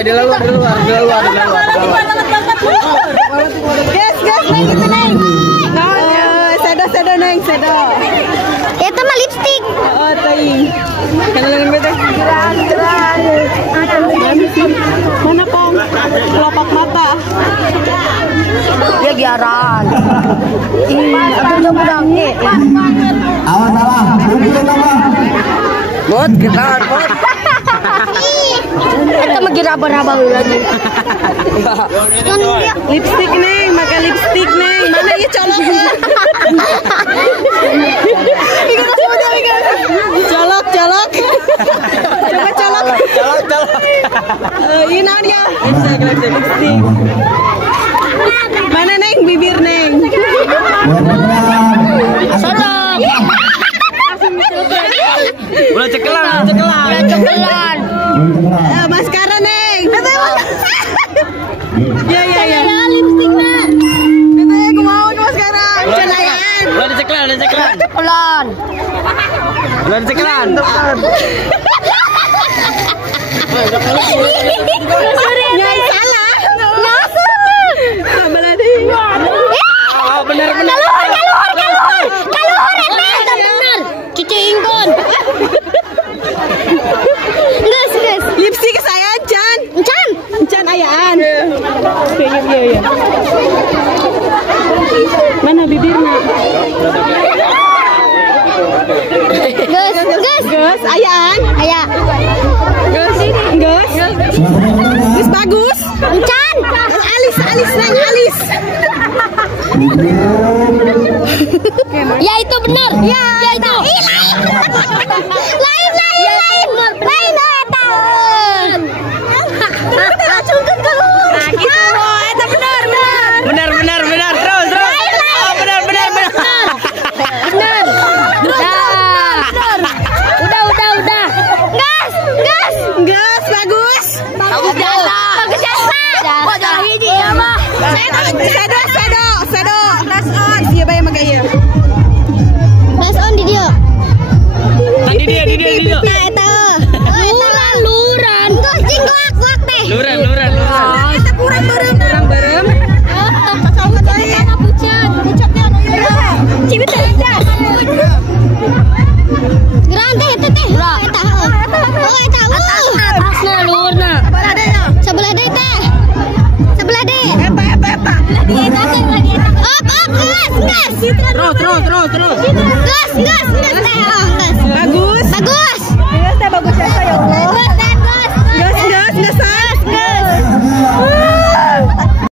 Di luar. Guys, neng itu neng. Sedo neng, sedo. Itu mah lipstick. Oh, tai. Kenalan bete. Mana kong? Kelopak mata. Ya giaran. Aku coba dangke. Awas. Bot, kita bot. Kita mau raba-raba lagi. Lipstick neng, pakai lipstick neng. Mana ya coloknya? Colok. Coba colok. Ini dia. Lipstick. Mana neng bibir neng? Solok. Udah cekelan. Maskara neng. Ya. Lipstick mah. Aku mau ke maskara. Celayaan. Udah diceklan. Pelan. Udah diceklan. Nyai salah. Benar. Bener. Keluar benar. Cici ingkon. Gus. Lipstick saya Encan. Encan ayaan. Iya. Mana bibirnya? Gus, ayaan. Aya. Gus bagus. Encan. Alis neng alis. Ya itu benar. Ya itu. Lain. Racunkan keluar. Nah gitu. Itu benar. Benar. Terus. Oh, benar. Benar. Udah. Gus bagus. Bagus jasa. Oh, jalan hiji ya mah. Sedo. Last on. Iya bayar magaya. Last on di dia. Di dia. Nah, eta. Luran. Gus cing guak teh. Luran. Kita kurang berem. Sebelah deh teh. Gas. Terus. Gas. Bagus.